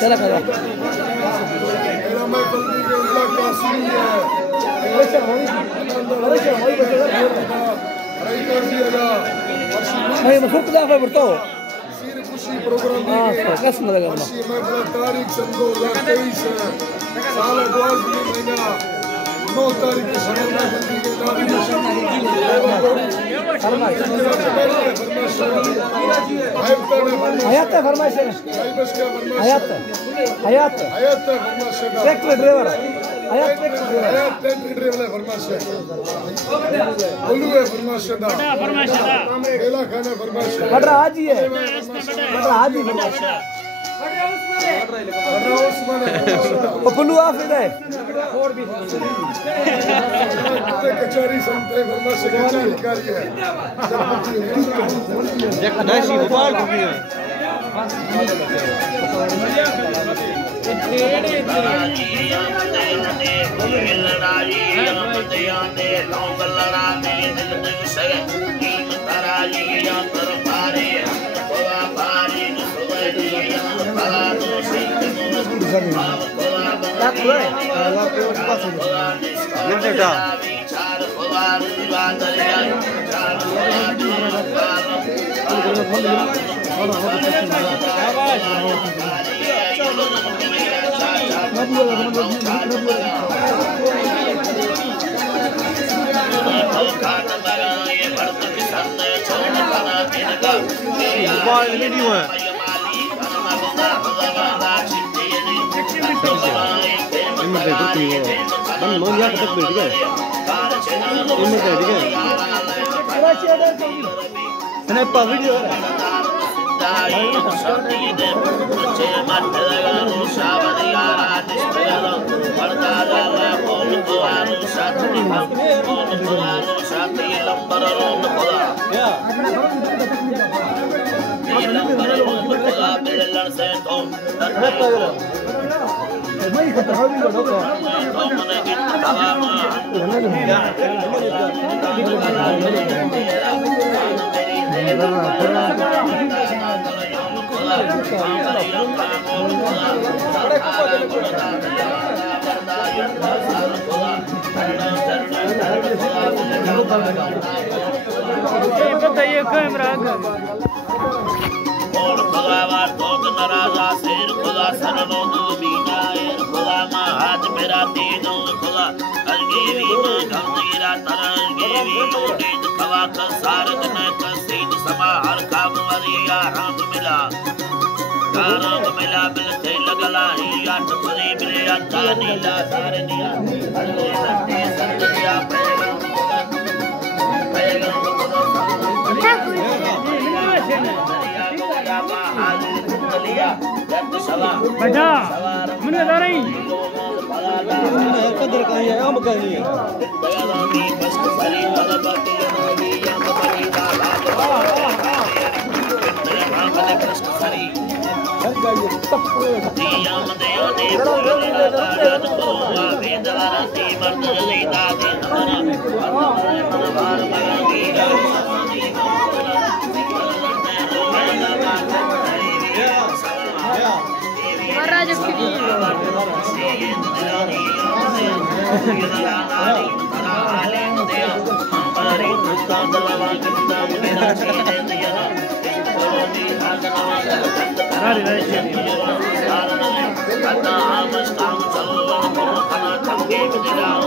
चला करो मेरा मैं बल्दी के इला कासिम है नहीं मफूक दाफा बरतो सिर खुशी प्रोग्राम कसम लगा मैं बड़ा तारीख सन 2023 साल 20 महीना 9 तारीख के समय में बल्दी के दादी हयात है फरमाइश है हयात हयात हयात फरमाइश है ट्रैक्टर ड्राइवर हयात ट्रैक्टर ड्राइवर फरमाइश है बोलू है फरमाइश है बड़ा फरमाइश है बेला खाना फरमाइश है बड़ा हाजी है बड़ा हाजी फरमाइश है बड़ा उस्मान है पप्पू हाफिज है कचहरी संते फरमाइश कचहरी कारी है जकदाशी भोपाल को भी है बताइए कैमरा और खुदावार तो नाराजा शेर खुदा सरनो दो बीनायर खुदा मा हाथ मेरा दे दो खुदा अलगेवी मा गंदीरा तरंगेवी नो दीद खवा का सारद न का सीन समा हर काम वरिया राम मिला बिलते लगला ही आठ परी मिले आता नीला सारे दिया अल्ले सत्ते सत्या बेटा मुन्ने जा रही कदर का है हम का नहीं है Ada